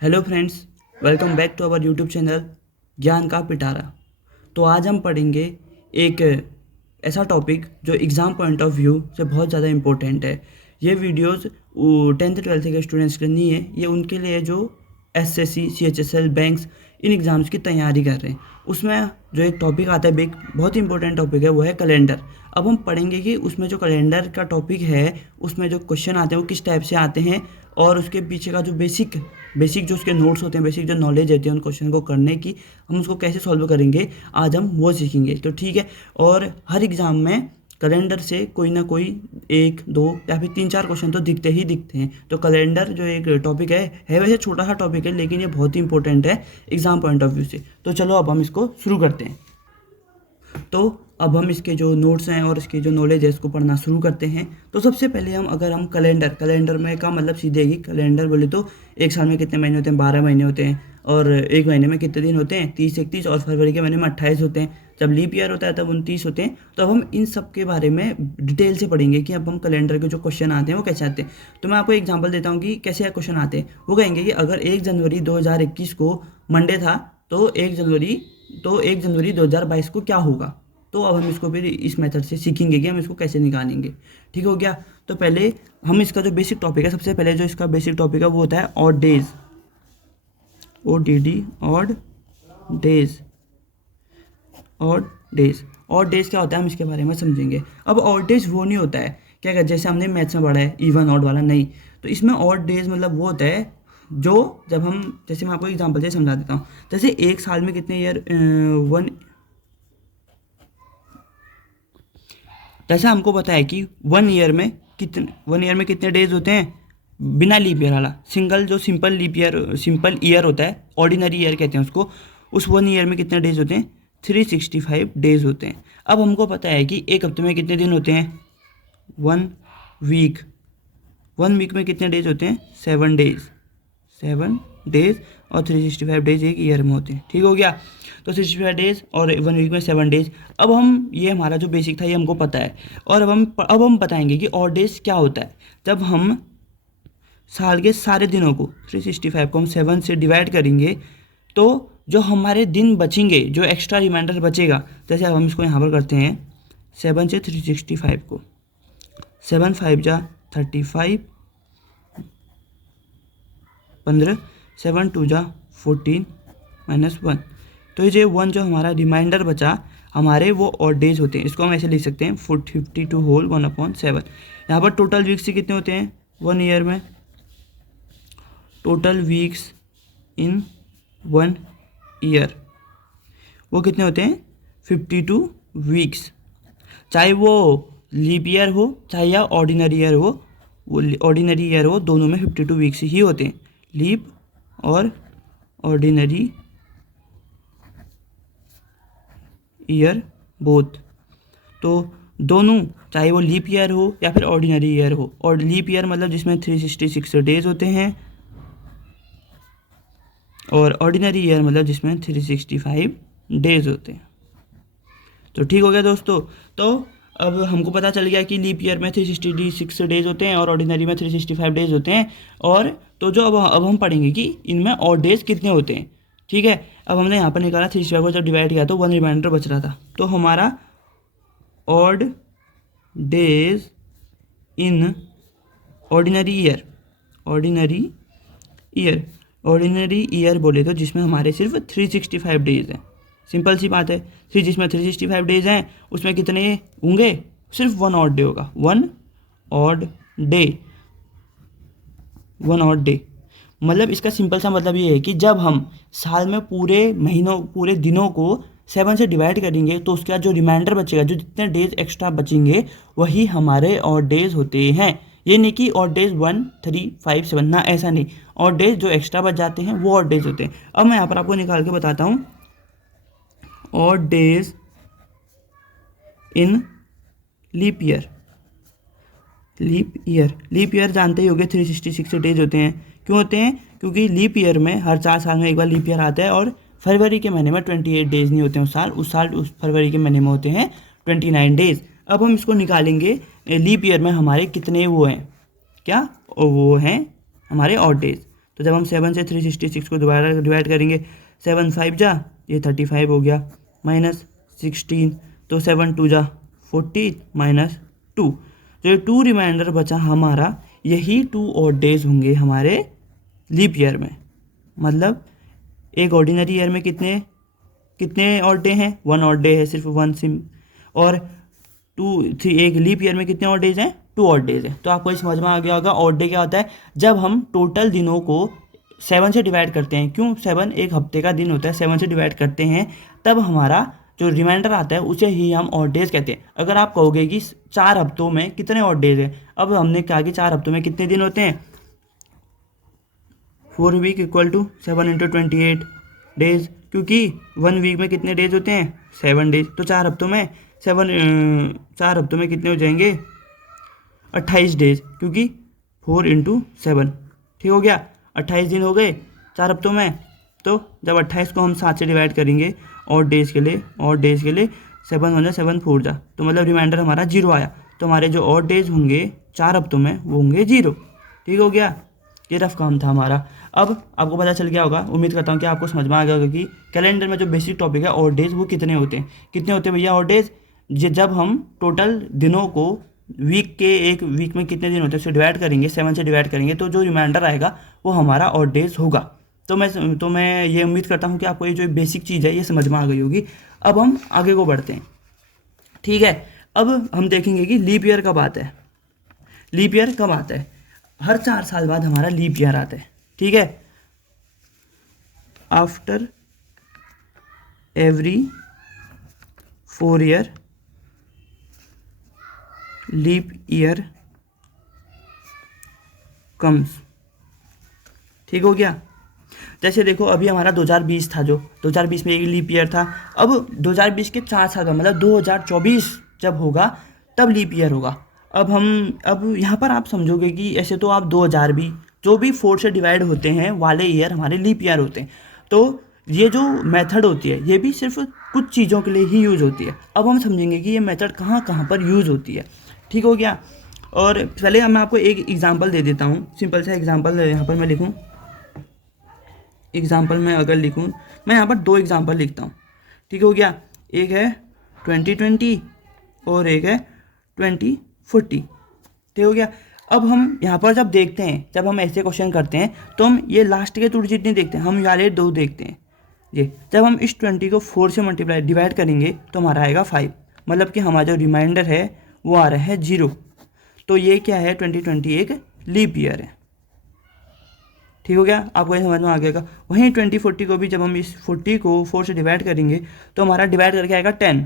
Hello friends, welcome back to our YouTube channel Gyan ka पिटारा। तो आज हम पढ़ेंगे एक ऐसा टॉपिक जो एग्ज़ाम पॉइंट ऑफ व्यू से बहुत ज़्यादा इम्पोर्टेंट है। ये वीडियोस 10th 12th के स्टूडेंट्स के नहीं है, ये उनके लिए जो SSC CHSL banks in exams की तैयारी कर रहे हैं। उसमें जो एक टॉपिक आता है, एक बहुत ही इंपॉर्टेंट टॉपिक है, वो है कैलेंडर। अब हम पढ़ेंगे कि उसमें जो कैलेंडर का टॉपिक है उसमें जो क्वेश्चन आते हैं वो किस टाइप से आते हैं, और उसके पीछे का जो बेसिक बेसिक जो उसके नोट्स होते हैं, बेसिक जो नॉलेज होती है उन क्वेश्चन को करने की, हम उसको कैसे सॉल्व करेंगे आज हम वो सीखेंगे। तो ठीक है। और हर एग्ज़ाम में कैलेंडर से कोई ना कोई एक दो या फिर तीन चार क्वेश्चन तो दिखते ही दिखते हैं। तो कैलेंडर जो एक टॉपिक है वैसे छोटा सा टॉपिक है, लेकिन ये बहुत ही इंपॉर्टेंट है एग्ज़ाम पॉइंट ऑफ व्यू से। तो चलो अब हम इसको शुरू करते हैं। तो अब हम इसके जो नोट्स हैं और इसकी जो नॉलेज है इसको पढ़ना शुरू करते हैं। तो सबसे पहले हम कैलेंडर में का मतलब सीधे ही कैलेंडर बोले तो एक साल में कितने महीने होते हैं, 12 महीने होते हैं। और एक महीने में कितने दिन होते हैं, 30 31, और फरवरी के महीने में 28 होते हैं। जब लीप ईयर होता है तब 29 होते हैं। तो अब हम इन सब के बारे में डिटेल से पढ़ेंगे कि अब हम कैलेंडर के जो क्वेश्चन आते हैं वो कैसे आते हैं। तो मैं आपको एग्जांपल देता हूँ कि कैसे क्वेश्चन आते हैं। वो कहेंगे कि अगर 1 जनवरी 2021 को मंडे था तो 1 जनवरी 2022 को क्या होगा। तो अब हम इसको फिर इस मेथड से सीखेंगे कि हम इसको कैसे निकालेंगे। ठीक हो गया। तो पहले हम इसका जो बेसिक टॉपिक है, सबसे पहले जो इसका बेसिक टॉपिक है वो होता है odd days, ODD, odd days. Odd days क्या होता है हम इसके बारे में समझेंगे। अब ऑड डेज वो नहीं होता है क्या कहते, जैसे हमने मैथ्स में पढ़ा है इवन ऑड वाला, नहीं। तो इसमें ऑड डेज मतलब वो होता है जो जब हम, जैसे मैं आपको एग्जांपल से समझा देता हूँ। जैसे एक साल में कितने ईयर, जैसा हमको पता है कि 1 ईयर में कितने डेज होते हैं, बिना लीप ईयर वाला सिंगल जो सिंपल ईयर होता है, ऑर्डिनरी ईयर कहते हैं उसको। उस 1 ईयर में कितने डेज होते हैं, 365 डेज होते हैं। अब हमको पता है कि एक हफ्ते में कितने दिन होते हैं, 1 वीक। 1 वीक में कितने डेज होते हैं, 7 डेज। और 365 डेज एक ईयर में होते हैं। ठीक हो गया। तो 65 डेज और 1 वीक में 7 डेज। अब हम, ये हमारा जो बेसिक था ये हमको पता है। और अब हम बताएंगे कि ऑड डेज क्या होता है। जब हम साल के सारे दिनों को 365 को हम 7 से डिवाइड करेंगे तो जो हमारे दिन बचेंगे, जो एक्स्ट्रा रिमाइंडर बचेगा, जैसे अब हम इसको यहाँ पर करते हैं 7 से 365 को, 7 5 जा 35, 15, 7 2 जा 14 -1। तो ये 1 जो हमारा रिमाइंडर बचा हमारे, वो ऑड डेज होते हैं। इसको हम ऐसे लिख सकते हैं 52 होल 1/7। यहाँ पर टोटल वीक्स कितने होते हैं 1 ईयर में, टोटल वीक्स इन 1 ईयर वो कितने होते हैं, 52 वीक्स। चाहे वो लीप ईयर हो चाहे या ऑर्डिनरी ईयर हो, वो ऑर्डिनरी ईयर हो, दोनों में 52 वीक्स ही होते हैं, लीप और ऑर्डिनरी ईयर बोथ। तो दोनों, चाहे वो लीप ईयर हो या फिर ऑर्डिनरी ईयर हो, और लीप ईयर मतलब जिसमें 366 डेज होते हैं, और ऑर्डिनरी ईयर मतलब जिसमें 365 डेज होते हैं। तो ठीक हो गया दोस्तों। तो अब हमको पता चल गया कि लीप ईयर में 366 डेज होते हैं और ऑर्डिनरी में 365 डेज होते हैं। और तो जो अब हम पढ़ेंगे कि इनमें और डेज कितने होते हैं। ठीक है। अब हमने यहाँ पर निकाला 365 को जब डिवाइड किया तो 1 रिमाइंडर बच रहा था। तो हमारा odd days in ordinary year बोले तो जिसमें हमारे सिर्फ 365 डेज हैं। सिंपल सी बात है, जिसमें 365 डेज हैं उसमें कितने होंगे, सिर्फ 1 ऑड डे होगा, 1 ऑड डे। मतलब इसका सिंपल सा मतलब ये है कि जब हम साल में पूरे दिनों को 7 से डिवाइड करेंगे तो उसके बाद जो रिमाइंडर बचेगा, जो जितने डेज एक्स्ट्रा बचेंगे वही हमारे ऑड डेज होते हैं। ये नहीं कि ऑड डेज 1 3 5 7 ना, ऐसा नहीं। ऑड डेज जो एक्स्ट्रा बच जाते हैं वो ऑड डेज होते हैं। अब मैं यहाँ पर आपको निकाल के बताता हूँ odd days in leap year. Leap year जानते ही होंगे 366 डेज होते हैं। क्यों होते हैं, क्योंकि लीप ईयर में हर 4 साल में एक बार लीप ईयर आता है, और फरवरी के महीने में 28 डेज नहीं होते हैं उस फरवरी के महीने में होते हैं 29 डेज। अब हम इसको निकालेंगे लीप ईयर में हमारे कितने वो हैं, क्या वो हैं हमारे ऑड डेज। तो जब हम 7 से 366 को डिवाइड करेंगे, 7 5 जा, ये 35 हो गया, माइनस 16, तो 7 2 जा 40 माइनस 2, जो ये 2 रिमाइंडर बचा हमारा, यही 2 ऑड डेज होंगे हमारे लीप ईयर में। मतलब एक ऑर्डिनरी ईयर में कितने कितने ऑड डे हैं? 1 ऑड डे है, सिर्फ 1 सिम। और 2 3 एक लीप ईयर में कितने ऑड डेज हैं? 2 ऑड डेज हैं। तो आपको ये समझ में आ गया होगा ऑड डे क्या होता है। जब हम टोटल दिनों को 7 से डिवाइड करते हैं, क्यों 7 एक हफ्ते का दिन होता है, 7 से डिवाइड करते हैं, तब हमारा जो रिमाइंडर आता है उसे ही हम ऑड डेज कहते हैं। अगर आप कहोगे कि 4 हफ्तों में कितने ऑड डेज हैं, अब हमने कहा कि 4 हफ्तों में कितने दिन होते हैं, 4 week equal to 7 into 28 days, क्योंकि 1 वीक में कितने डेज होते हैं? 7 डेज। तो 4 हफ्तों में 4 हफ्तों में कितने हो जाएंगे? 28 डेज, क्योंकि 4 इंटू 7, ठीक हो गया, 28 दिन हो गए 4 हफ्तों में। तो जब 28 को हम 7 से डिवाइड करेंगे और डेज के लिए 7 1 जा 7 4 जा, तो मतलब रिमाइंडर हमारा 0 आया। तो हमारे जो और डेज होंगे 4 हफ्तों में वो होंगे 0, ठीक हो गया। ये रफ काम था हमारा। अब आपको पता चल गया होगा, उम्मीद करता हूँ कि आपको समझ में आ गया होगा कि कैलेंडर में जो बेसिक टॉपिक है ऑड डेज वो कितने होते हैं। कितने होते हैं भैया ऑड डेज? जब हम टोटल दिनों को वीक के, एक वीक में कितने दिन होते हैं उसे डिवाइड करेंगे, 7 से डिवाइड करेंगे, तो जो रिमाइंडर आएगा वो हमारा ऑड डेज होगा। तो मैं ये उम्मीद करता हूँ कि आपको ये जो बेसिक चीज़ है ये समझ में आ गई होगी। अब हम आगे को बढ़ते हैं, ठीक है। अब हम देखेंगे कि लीप ईयर कब आता है। लीप ईयर कब आता है? हर 4 साल बाद हमारा लीप ईयर आता है, ठीक है। After every 4 year leap year comes, ठीक हो गया। जैसे देखो अभी हमारा 2020 था, जो 2020 में एक लीप ईयर था। अब 2020 के 4 साल बाद मतलब 2024 जब होगा तब लीप ईयर होगा। अब यहाँ पर आप समझोगे कि ऐसे तो आप 2000 भी, जो भी 4 से डिवाइड होते हैं वाले ईयर हमारे लीप ईयर होते हैं। तो ये जो मेथड होती है ये भी सिर्फ कुछ चीज़ों के लिए ही यूज़ होती है। अब हम समझेंगे कि ये मेथड कहाँ कहाँ पर यूज़ होती है, ठीक हो गया। और पहले मैं आपको एक एग्जांपल दे देता हूँ, सिंपल सा एग्जांपल यहाँ पर मैं लिखूँ। एग्जांपल में अगर लिखूँ, मैं यहाँ पर 2 एग्जांपल लिखता हूँ, ठीक हो गया। एक है 2020 और एक है 2040, ठीक हो गया। अब हम यहाँ पर जब देखते हैं, जब हम ऐसे क्वेश्चन करते हैं तो हम ये लास्ट के 2 डिजिट नहीं देखते, हम वाले 2 देखते हैं। ये जब हम इस 20 को 4 से डिवाइड करेंगे तो हमारा आएगा 5, मतलब कि हमारा जो रिमाइंडर है वो आ रहा है 0। तो ये क्या है? 2020 एक लीप ईयर है, ठीक हो गया। आपको ये समझ में आ गया। वहीं 2040 को भी जब हम इस 40 को 4 से डिवाइड करेंगे तो हमारा डिवाइड करके आएगा 10,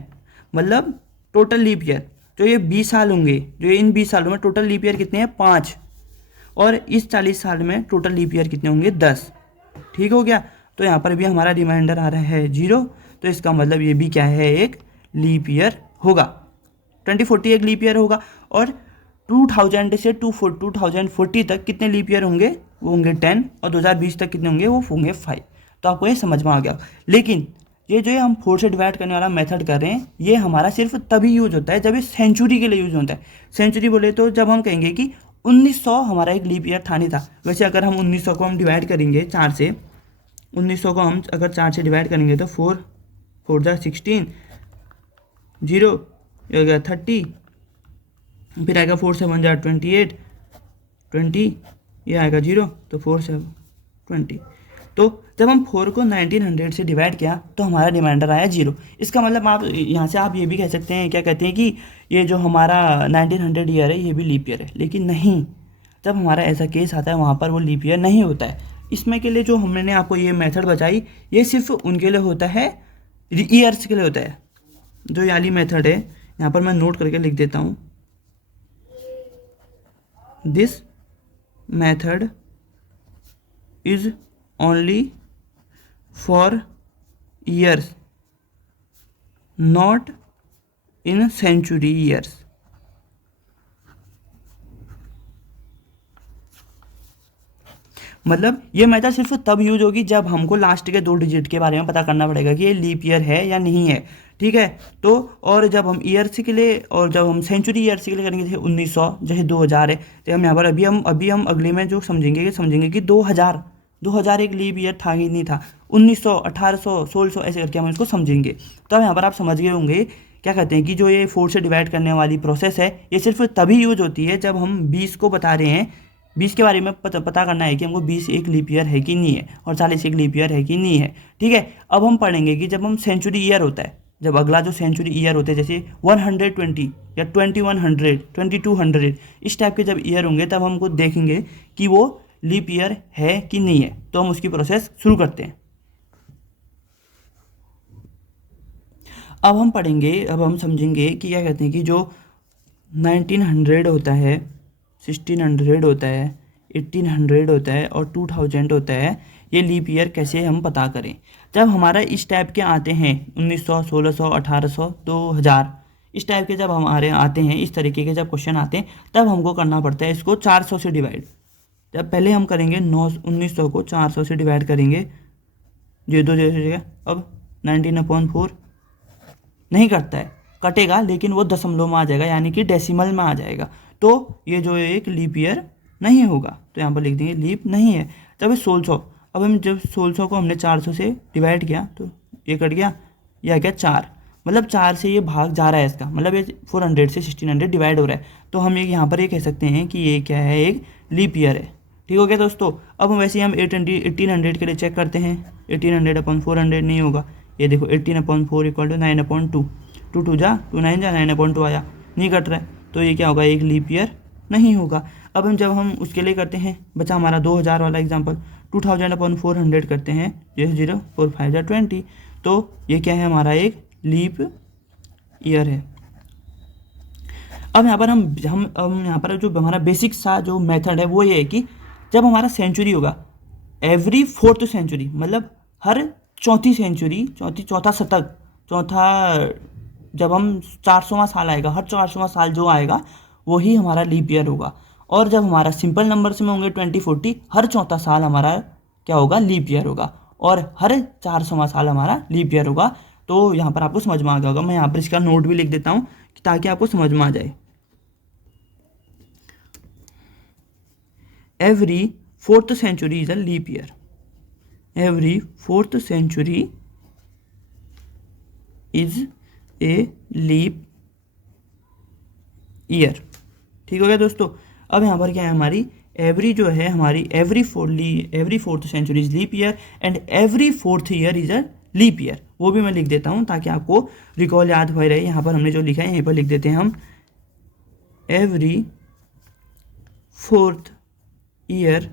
मतलब टोटल लीप ईयर जो ये 20 साल होंगे, जो इन 20 सालों में टोटल लीप ईयर कितने हैं? 5। और इस 40 साल में टोटल लीप ईयर कितने होंगे? 10, ठीक हो गया। तो यहाँ पर भी हमारा रिमाइंडर आ रहा है 0, तो इसका मतलब ये भी क्या है? एक लीप ईयर होगा। 2040 एक लीप ईयर होगा। और 2000 से 2040 तक कितने लीप ईयर होंगे? वो होंगे 10, और 2020 तक कितने होंगे? वो होंगे 5। तो आपको ये समझ में आ गया। लेकिन ये जो हम 4 से डिवाइड करने वाला मेथड कर रहे हैं ये हमारा सिर्फ तभी यूज होता है जब ये सेंचुरी के लिए यूज होता है। सेंचुरी बोले तो जब हम कहेंगे कि 1900 हमारा एक लीप ईयर था नहीं था। वैसे अगर हम 1900 को हम डिवाइड करेंगे 4 से, 1900 को हम अगर 4 से डिवाइड करेंगे तो 4 4 जा 16, 0 हो गया 30, फिर आएगा 4 7 जा 28, 20, ये आएगा 0, तो 4 7 20। तो जब हम 4 को 1900 से डिवाइड किया तो हमारा रिमाइंडर आया 0। इसका मतलब आप यहाँ से आप ये भी कह सकते हैं, क्या कहते हैं कि ये जो हमारा 1900 ईयर है ये भी लीप ईयर है। लेकिन नहीं, जब हमारा ऐसा केस आता है वहाँ पर वो लीप ईयर नहीं होता है। इसमें के लिए जो हमने आपको ये मेथड बताई ये सिर्फ उनके लिए होता है, ईयर्स के लिए होता है। जो ये वाली मेथड है यहाँ पर मैं नोट करके लिख देता हूँ, this method is only for years, not in century years। मतलब ये मेथड सिर्फ तब यूज होगी जब हमको लास्ट के 2 डिजिट के बारे में पता करना पड़ेगा कि ये लीप ईयर है या नहीं है, ठीक है। तो और जब हम ईयर्स के लिए, और जब हम सेंचुरी ईयर्स के लिए करेंगे जैसे 1900 जैसे 2000 है, तो हम यहाँ पर अभी हम अगले में जो समझेंगे कि 2000 2000 एक लीप ईयर था ही नहीं था, 1900, 1800, 1600 ऐसे करके हम इसको समझेंगे। तो अब यहाँ पर आप समझ गए होंगे क्या कहते हैं कि जो ये 4 से डिवाइड करने वाली प्रोसेस है ये सिर्फ तभी यूज होती है जब हम 20 को बता रहे हैं, 20 के बारे में पता करना है कि हमको 20 एक लीप ईयर है कि नहीं है और 40 एक लीप ईयर है कि नहीं है। ठीक है, अब हम पढ़ेंगे कि जब हम सेंचुरी ईयर होता है, जब अगला जो सेंचुरी ईयर होते हैं जैसे 120 या 2100, 2200 इस टाइप के जब ईयर होंगे तब हमको देखेंगे कि वो लीप ईयर है कि नहीं है। तो हम उसकी प्रोसेस शुरू करते हैं। अब हम पढ़ेंगे, अब हम समझेंगे कि क्या कहते हैं कि जो 1900 होता है, 1600 होता है, 1800 होता है और 2000 होता है, ये लीप ईयर कैसे हम पता करें। जब हमारा इस टाइप के आते हैं 1900, 1600, 1800, 2000 इस टाइप के जब हमारे आते हैं, इस तरीके के जब क्वेश्चन आते हैं तब हमको करना पड़ता है इसको 400 से डिवाइड। जब पहले हम करेंगे 1900 को 400 से डिवाइड करेंगे, ये दो जगह, अब 19/4 नहीं करता है, कटेगा लेकिन वो दशमलव में आ जाएगा यानी कि डेसिमल में आ जाएगा। तो ये जो एक लीप ईयर नहीं होगा, तो यहाँ पर लिख देंगे लीप नहीं है। तब 1600, अब हम जब 1600 को हमने 400 से डिवाइड किया तो ये कट गया, यह क्या 4, मतलब 4 से ये भाग जा रहा है इसका, मतलब ये 400 से 1600 डिवाइड हो रहा है। तो हम एक यहाँ पर ये कह सकते हैं कि ये क्या है, एक लीप ईयर है। ठीक हो गया दोस्तों। अब वैसे ही हम 1800 के लिए चेक करते हैं, 1800/400 नहीं होगा। ये देखो 18/4 इक्वल टू 9/2, 2 2 जा 2 9 जा 9/2 आया, नहीं कट रहा है, तो ये क्या होगा, एक लीप ईयर नहीं होगा। अब जब हम उसके लिए करते हैं, बचा हमारा 2000 वाला एग्जाम्पल, 2000/400 करते हैं, ये 0 4 5 जा 20, तो ये क्या है, हमारा एक लीप ईयर है। अब यहाँ पर हम यहाँ पर जो हमारा बेसिक सा जो मेथड है वो ये है कि जब हमारा सेंचुरी होगा, एवरी 4th सेंचुरी, मतलब हर चौथी सेंचुरी, चौथा शतक, चौथा, जब हम 400वां साल आएगा, हर 400वां साल जो आएगा वही हमारा लीप ईयर होगा। और जब हमारा सिंपल नंबर्स में होंगे 2040, हर चौथा साल हमारा क्या होगा, लीप ईयर होगा, और हर 400वां साल हमारा लीप ईयर होगा। तो यहाँ पर आपको समझ में आ गया होगा, मैं यहाँ पर इसका नोट भी लिख देता हूँ ताकि आपको समझ में आ जाए। Every 4th century is a leap year, every 4th century is a leap year. ठीक हो गया दोस्तों। अब यहाँ पर क्या है, हमारी एवरी जो है, हमारी every 4th century is leap year and every 4th year is a leap year. वो भी मैं लिख देता हूँ ताकि आपको रिकॉल याद हो रहे। यहाँ पर हमने जो लिखा है यहीं पर लिख देते हैं हम, every 4th year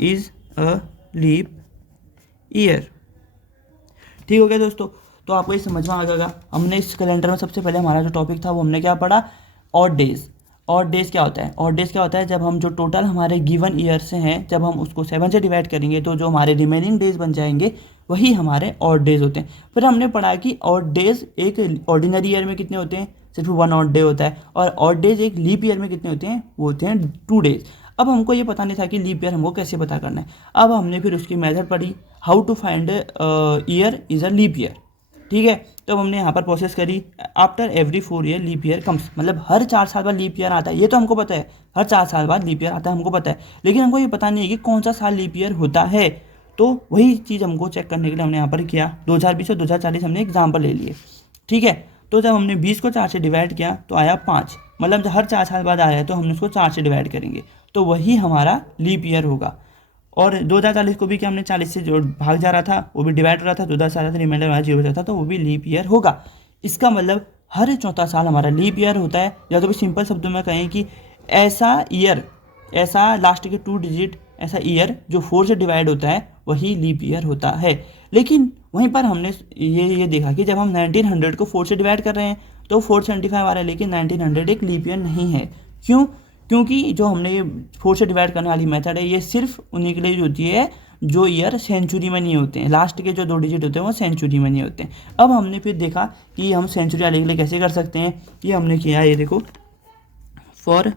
is a leap year. ठीक हो गया दोस्तों। तो आपको ये समझ में आ जाएगा। हमने इस कैलेंडर में सबसे पहले हमारा जो टॉपिक था वो हमने क्या पढ़ा, ऑड डेज। ऑड डेज क्या होता है, ऑड डेज क्या होता है, जब हम जो टोटल हमारे गिवन ईयर से हैं, जब हम उसको 7 से डिवाइड करेंगे तो जो हमारे रिमेनिंग डेज बन जाएंगे वही हमारे ऑड डेज होते हैं। फिर हमने पढ़ा कि ऑड डेज एक ऑर्डिनरी ईयर में कितने होते हैं, सिर्फ 1 ऑड डे होता है, और ऑड डेज एक लीप ईयर में कितने होते हैं, वो होते हैं 2 डेज। अब हमको ये पता नहीं था कि लीप ईयर हमको कैसे पता करना है। अब हमने फिर उसकी मेथड पढ़ी, how to find year is a leap year. ठीक है, तो हमने यहाँ पर प्रोसेस करी, after every 4 year leap year comes, मतलब हर 4 साल बाद लीप ईयर आता है, ये तो हमको पता है, हर 4 साल बाद लीप ईयर आता है हमको पता है, लेकिन हमको ये पता नहीं है कि कौन सा साल लीप ईयर होता है। तो वही चीज़ हमको चेक करने के लिए हमने यहाँ पर किया, 2020 और 2040 हमने एग्जाम्पल ले लिए। ठीक है, तो जब हमने 20 को 4 से डिवाइड किया तो आया 5, मतलब जब हर 4 साल बाद आया है तो हमने उसको 4 से डिवाइड करेंगे तो वही हमारा लीप ईयर होगा। और 2040 को भी क्या हमने 40 से जो भाग जा रहा था वो भी डिवाइड हो रहा था, 2040 से रिमाइंडर हमारा 0 बचा था, तो वो भी लीप ईयर होगा। इसका मतलब हर चौथा साल हमारा लीप ईयर होता है। या तो भी सिंपल शब्दों में कहें कि ऐसा ईयर, ऐसा लास्ट के 2 डिजिट ऐसा ईयर जो 4 से डिवाइड होता है वही लीप ईयर होता है। लेकिन वहीं पर हमने ये देखा कि जब हम 1900 को 4 से डिवाइड कर रहे हैं तो 475 आ रहा है, लेकिन 1900 एक लीप ईयर नहीं है। क्यों? क्योंकि जो हमने ये 4 से डिवाइड करने वाली मेथड है ये सिर्फ उन्हीं के लिए होती है जो ईयर सेंचुरी में नहीं होते हैं, लास्ट के जो 2 डिजिट होते हैं वो सेंचुरी में नहीं होते हैं। अब हमने फिर देखा कि हम सेंचुरी वाले के लिए कैसे कर सकते हैं। ये हमने किया, ये देखो, for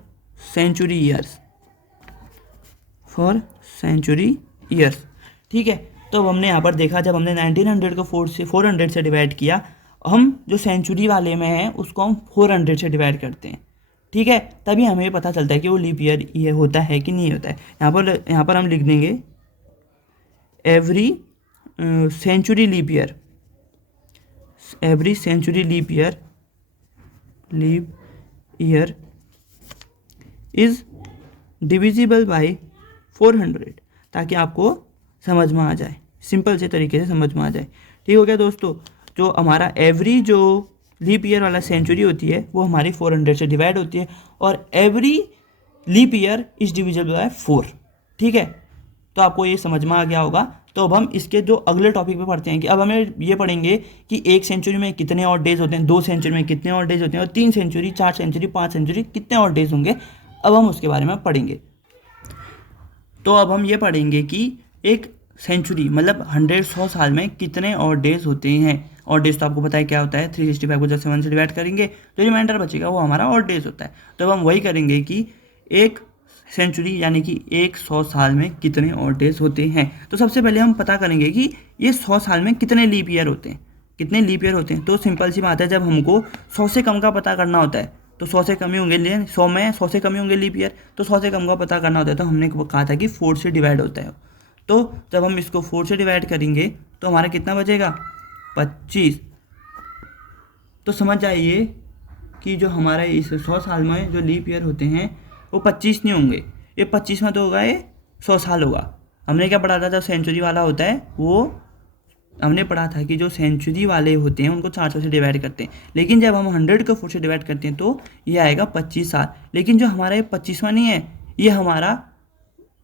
century years, for century years. ठीक है, तो हमने यहाँ पर देखा जब हमने 1900 को 400 से डिवाइड किया, हम जो सेंचुरी वाले में हैं उसको हम 400 से डिवाइड करते हैं। ठीक है, तभी हमें पता चलता है कि वो लीप ईयर ये होता है कि नहीं होता है। यहाँ पर हम लिख देंगे every century leap year, every century leap year is divisible by 400, ताकि आपको समझ में आ जाए, सिंपल से तरीके से समझ में आ जाए। ठीक हो गया दोस्तों। जो हमारा एवरी जो लीप ईयर वाला सेंचुरी होती है वो हमारी 400 से डिवाइड होती है, और every leap year is divisible by 4। ठीक है, तो आपको ये समझ में आ गया होगा। तो अब हम इसके जो अगले टॉपिक पे पढ़ते हैं कि अब हमें ये पढ़ेंगे कि एक सेंचुरी में कितने और डेज होते हैं, 2 सेंचुरी में कितने और डेज होते हैं, और 3 सेंचुरी, 4 सेंचुरी, 5 सेंचुरी कितने और डेज होंगे। अब हम उसके बारे में पढ़ेंगे। तो अब हम ये पढ़ेंगे कि एक सेंचुरी मतलब 100 साल में कितने और डेज होते हैं। और डेज तो आपको पता है क्या होता है, 365 को जब 7 से डिवाइड करेंगे जो रिमाइंडर बचेगा वो हमारा और डेज होता है। तो अब हम वही करेंगे कि एक सेंचुरी यानी कि 100 साल में कितने और डेज होते हैं। तो सबसे पहले हम पता करेंगे कि ये 100 साल में कितने लीप ईयर होते हैं, कितने लीप ईयर होते हैं। तो सिंपल सी बात है, जब हमको 100 से कम का पता करना होता है तो 100 से कम ही होंगे, 100 में 100 से कम ही होंगे लीप ईयर, तो 100 से कम का पता करना होता है। तो हमने कहा था कि 4 से डिवाइड होता है। तो जब हम इसको 4 से डिवाइड करेंगे तो हमारा कितना बचेगा, 25। तो समझ जाइए कि जो हमारा इस 100 साल में जो लीप ईयर होते हैं वो 25 नहीं होंगे, ये 25 में तो होगा, ये 100 साल होगा। हमने क्या पढ़ा था, जब सेंचुरी वाला होता है वो हमने पढ़ा था कि जो सेंचुरी वाले होते हैं उनको 400 से डिवाइड करते हैं, लेकिन जब हम 100 को 4 से डिवाइड करते हैं तो ये आएगा 25 साल। लेकिन जो हमारा ये 25वां नहीं है, ये हमारा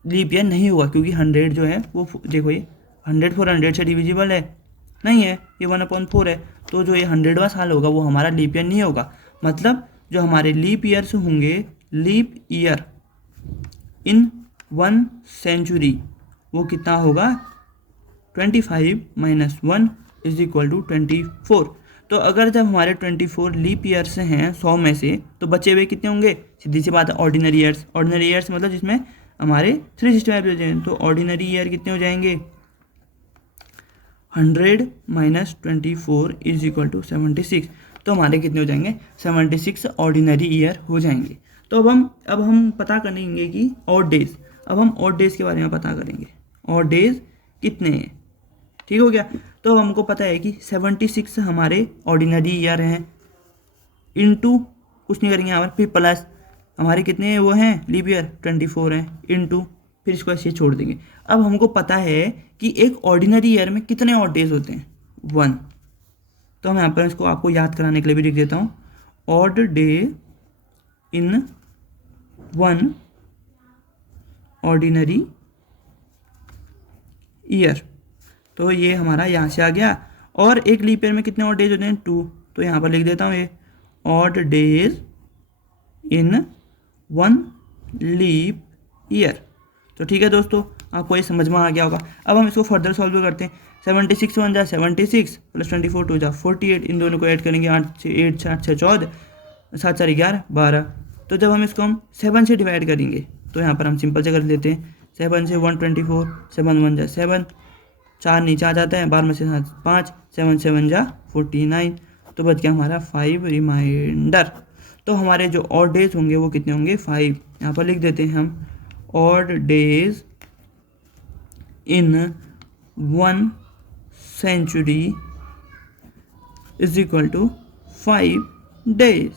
लीप ईयर नहीं होगा, क्योंकि 100 जो है वो देखो ये 100 400 से डिविजिबल है नहीं है, ये 1/4 है। तो जो ये 100वां साल होगा वो हमारा लीप ईयर नहीं होगा। मतलब जो हमारे लीप ईयर्स होंगे, लीप ईयर इन 1 सेंचुरी वो कितना होगा, 25 - 1 = 24। तो अगर जब हमारे 24 लीप ईयर्स हैं 100 में से, तो बचे हुए कितने होंगे, सीधी सी बात है, ऑर्डिनरी ईयर्स। ऑर्डिनरी ईयर्स मतलब जिसमें हमारे 365 हो जाएंगे, तो ऑर्डिनरी ईयर कितने हो जाएंगे, 100 - 24 = 76। तो हमारे कितने हो जाएंगे, 76 ऑर्डिनरी ईयर हो जाएंगे। तो अब हम पता करेंगे कि और डेज, अब हम और डेज के बारे में पता करेंगे, और डेज कितने हैं। ठीक हो गया। तो अब हमको पता है कि 76 हमारे ऑर्डिनरी ईयर हैं, इनटू कुछ नहीं करेंगे यहाँ पर, फिर प्लस हमारे कितने वो हैं लीप ईयर 24 हैं, इनटू फिर इसको ऐसे छोड़ देंगे। अब हमको पता है कि एक ऑर्डिनरी ईयर में कितने और डेज होते हैं, 1। तो मैं यहाँ पर इसको आपको याद कराने के लिए भी लिख देता हूँ, odd day in 1 ordinary year. तो ये हमारा यहाँ से आ गया। और एक लीप ईयर में कितने और डेज होते हैं, 2। तो यहाँ पर लिख देता हूँ ये odd days in 1 leap year. तो ठीक है दोस्तों, आपको ये समझ में आ गया होगा। अब हम इसको फर्दर सॉल्व करते हैं। 76 1 जा 76 प्लस 24 2 जा 48, इन दोनों को ऐड करेंगे, 8 6 14, 7 4 11 12। तो जब हम इसको 7 से डिवाइड करेंगे तो यहाँ पर हम सिंपल से कर लेते हैं, 7 से 124, 7 1 जा 7, 4 नीचे आ जाता है, 12 में से 7 5, 7 7 जा 49। तो बच गया हमारा 5 रिमाइंडर। तो हमारे जो और डेज होंगे वो कितने होंगे, 5। यहाँ पर लिख देते हैं हम, odd days in 1 century = 5 days.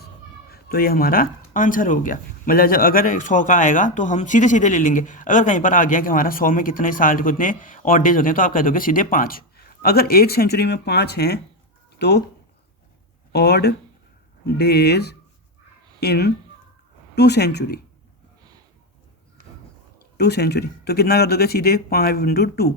तो ये हमारा आंसर हो गया। मतलब जब अगर 100 का आएगा तो हम सीधे सीधे ले लेंगे। अगर कहीं पर आ गया कि हमारा 100 में कितने साल कितने और डेज होते हैं तो आप कह दोगे सीधे 5। अगर एक सेंचुरी में 5 हैं तो ऑड डेज इन 2 सेंचुरी तो कितना कर दोगे, सीधे 5 × 2।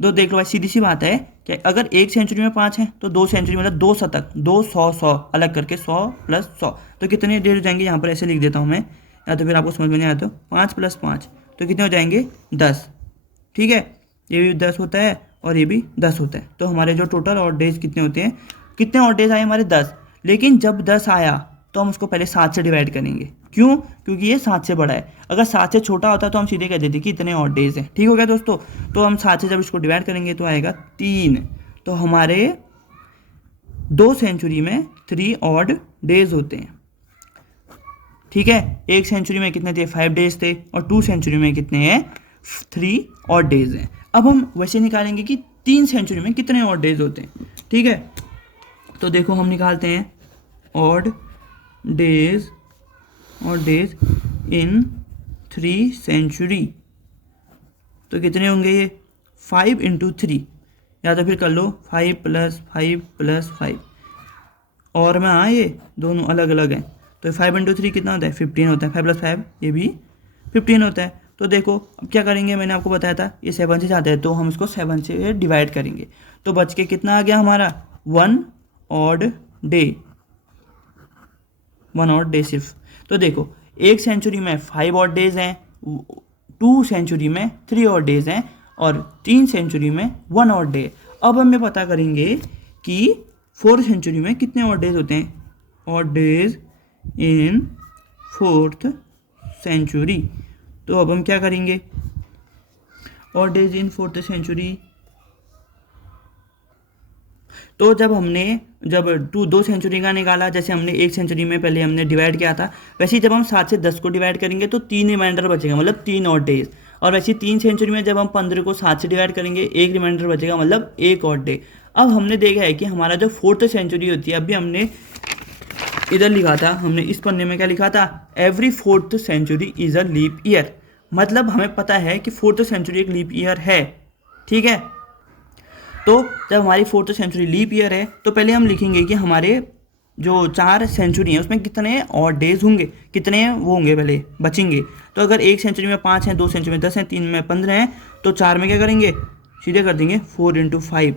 तो देख लो भाई, सीधी सी बात है कि अगर एक सेंचुरी में 5 है तो 2 सेंचुरी मतलब 2 शतक, 2 100 100 अलग करके 100 + 100, तो कितने डेज हो जाएंगे। यहाँ पर ऐसे लिख देता हूँ मैं, या तो फिर आपको समझ में नहीं आया तो 5 + 5 तो कितने हो जाएंगे, 10। ठीक है, ये भी 10 होता है और ये भी 10 होता है। तो हमारे जो टोटल और डेज कितने होते हैं, कितने और डेज आए हमारे, 10। लेकिन जब 10 आया तो हम उसको पहले 7 से डिवाइड करेंगे। क्यों, क्योंकि ये 7 से बड़ा है। अगर 7 से छोटा होता तो हम सीधे कह देते कि इतने और डेज हैं। ठीक हो गया दोस्तों। तो हम 7 से जब इसको डिवाइड करेंगे तो आएगा 3। तो हमारे 2 सेंचुरी में 3 ऑड डेज होते हैं। ठीक है, एक सेंचुरी में कितने थे, 5 डेज थे, और 2 सेंचुरी में कितने हैं, 3 ऑड डेज हैं। अब हम वैसे निकालेंगे कि 3 सेंचुरी में कितने ऑड डेज होते हैं, ठीक है। तो देखो हम निकालते हैं ऑड डेज इन 3 सेंचुरी। तो कितने होंगे ये 5 इंटू 3, या तो फिर कर लो 5 + 5 + 5, और में हाँ ये दोनों अलग अलग हैं। तो 5 इंटू 3 कितना होता है 15 होता है, 5 + 5 ये भी 15 होता है। तो देखो अब क्या करेंगे, मैंने आपको बताया था ये 7 से जाता है तो हम इसको 7 से डिवाइड करेंगे। तो बच के कितना आ गया हमारा 1 ऑड डे, 1 ऑड डे सिर्फ। तो देखो 1 सेंचुरी में 5 ऑड डेज हैं, 2 सेंचुरी में 3 ऑड डेज हैं, और 3 सेंचुरी में 1 ऑड डे। अब हमें पता करेंगे कि 4 सेंचुरी में कितने ऑड डेज होते हैं, ऑड डेज इन 4th सेंचुरी। तो अब हम क्या करेंगे, ऑड डेज इन 4th सेंचुरी। तो जब 2 सेंचुरी का निकाला, जैसे हमने 1 सेंचुरी में पहले हमने डिवाइड किया था, वैसे ही जब हम 7 से 10 को डिवाइड करेंगे तो 3 रिमाइंडर बचेगा, मतलब 3 ऑड डेज। और वैसे 3 सेंचुरी में जब हम 15 को 7 से डिवाइड करेंगे 1 रिमाइंडर बचेगा, मतलब 1 ऑड डे। अब हमने देखा है कि हमारा जो 4th सेंचुरी होती है, अभी हमने इधर लिखा था, हमने इस पन्ने में क्या लिखा था, every 4th century is a leap year. मतलब हमें पता है कि 4th सेंचुरी एक लीप ईयर है, ठीक है। तो जब हमारी 4th सेंचुरी लीप ईयर है तो पहले हम लिखेंगे कि हमारे जो 4 सेंचुरी हैं उसमें कितने ऑड डेज होंगे, कितने वो होंगे पहले बचेंगे। तो अगर 1 सेंचुरी में 5 हैं, 2 सेंचुरी में 10 हैं, 3 में 15 हैं, तो 4 में क्या करेंगे, सीधे कर देंगे 4 इंटू 5,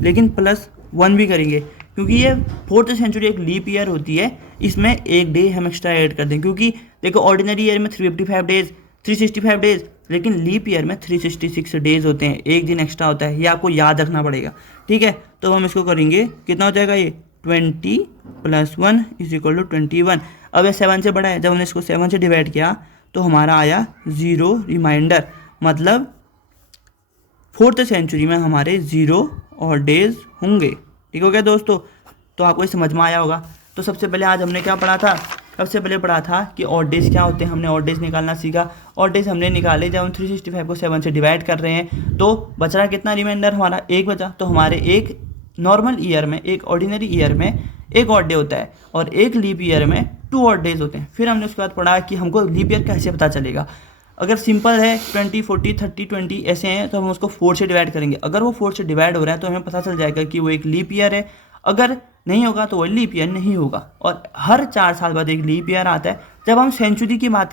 लेकिन +1 भी करेंगे क्योंकि ये 4th सेंचुरी एक लीप ईयर होती है, इसमें एक डे हम एक्स्ट्रा ऐड कर दें। क्योंकि देखो ऑर्डिनरी ईयर में 355 डेज, 365 डेज, लेकिन लीप ईयर में 366 डेज होते हैं, एक दिन एक्स्ट्रा होता है, ये आपको याद रखना पड़ेगा, ठीक है। तो हम इसको करेंगे, कितना हो जाएगा ये 20 + 1 = 21। अब ये 7 से बड़ा है, जब हमने इसको 7 से डिवाइड किया तो हमारा आया 0 रिमाइंडर, मतलब 4th सेंचुरी में हमारे 0 और डेज होंगे, ठीक हो गया दोस्तों। तो आपको ये समझ में आया होगा। तो सबसे पहले आज हमने क्या पढ़ा था, सबसे पहले पढ़ा था कि ऑड डेज क्या होते हैं, हमने ऑड डेज निकालना सीखा। ऑड डेज हमने निकाले, जब हम 365 को 7 से डिवाइड कर रहे हैं तो बच रहा कितना रिमाइंडर, हमारा 1 बचा। तो हमारे एक नॉर्मल ईयर में, एक ऑर्डिनरी ईयर में 1 ऑड डे होता है, और एक लीप ईयर में 2 ऑड डेज होते हैं। फिर हमने उसके बाद पढ़ा कि हमको लीप ईयर कैसे पता चलेगा। अगर सिंपल है 20, 40, 30, 20 ऐसे हैं तो हम उसको 4 से डिवाइड करेंगे। अगर वो 4 से डिवाइड हो रहा है तो हमें पता चल जाएगा कि वो एक लीप ईयर है। अगर नहीं होगा तो वो लीप ईयर नहीं होगा। और हर 4 साल बाद एक लीप ईयर आता है। जब हम सेंचुरी की बात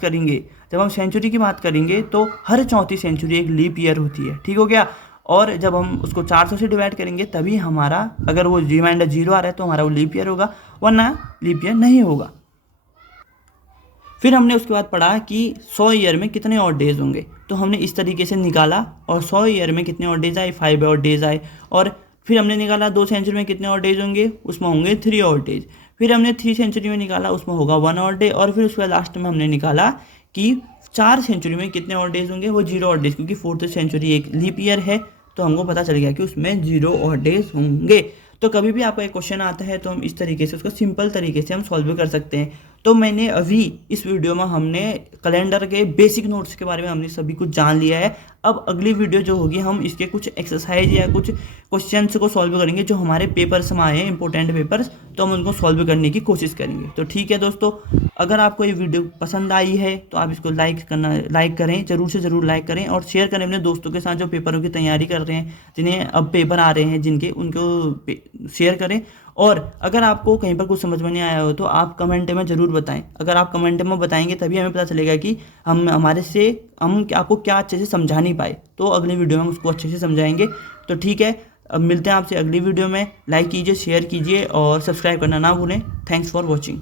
करेंगे तो हर 34 सेंचुरी एक लीप ईयर होती है, ठीक हो गया। और जब हम उसको 400 से डिवाइड करेंगे तभी हमारा, अगर वो रिमाइंडर 0 आ रहा है तो हमारा वो लीप ईयर होगा, वरना लीप ईयर नहीं होगा। फिर हमने उसके बाद पढ़ा कि 100 ईयर में कितने ऑड डेज होंगे, तो हमने इस तरीके से निकाला, और 100 ईयर में कितने ऑड डेज आए, 5 ऑड डेज आए। और फिर हमने निकाला 2 सेंचुरी में कितने ऑड डेज होंगे, उसमें होंगे 3 ऑड डेज। फिर हमने 3 सेंचुरी में निकाला, उसमें होगा 1 ऑड डे। और फिर उसके बाद लास्ट में हमने निकाला कि 4 सेंचुरी में कितने ऑड डेज होंगे, वो 0 ऑड डेज, क्योंकि 4th सेंचुरी एक लीप ईयर है तो हमको पता चल गया कि उसमें 0 ऑड डेज होंगे। तो कभी भी आपका एक क्वेश्चन आता है तो हम इस तरीके से उसको सिंपल तरीके से हम सॉल्व कर सकते हैं। तो मैंने अभी इस वीडियो में हमने कैलेंडर के बेसिक नोट्स के बारे में हमने सभी कुछ जान लिया है। अब अगली वीडियो जो होगी हम इसके कुछ एक्सरसाइज या कुछ क्वेश्चंस को सॉल्व करेंगे जो हमारे पेपर्स में आए हैं, इंपॉर्टेंट पेपर्स, तो हम उनको सॉल्व करने की कोशिश करेंगे। तो ठीक है दोस्तों, अगर आपको ये वीडियो पसंद आई है तो आप इसको लाइक करें, ज़रूर से ज़रूर लाइक करें, और शेयर करें अपने दोस्तों के साथ जो पेपरों की तैयारी कर रहे हैं, जिन्हें अब पेपर आ रहे हैं जिनके, उनको शेयर करें। और अगर आपको कहीं पर कुछ समझ में नहीं आया हो तो आप कमेंट में ज़रूर बताएं। अगर आप कमेंट में बताएंगे तभी हमें पता चलेगा कि हम आपको क्या अच्छे से समझा नहीं पाए, तो अगली वीडियो में हम उसको अच्छे से समझाएंगे। तो ठीक है, अब मिलते हैं आपसे अगली वीडियो में। लाइक कीजिए, शेयर कीजिए और सब्सक्राइब करना ना भूलें। Thanks for watching.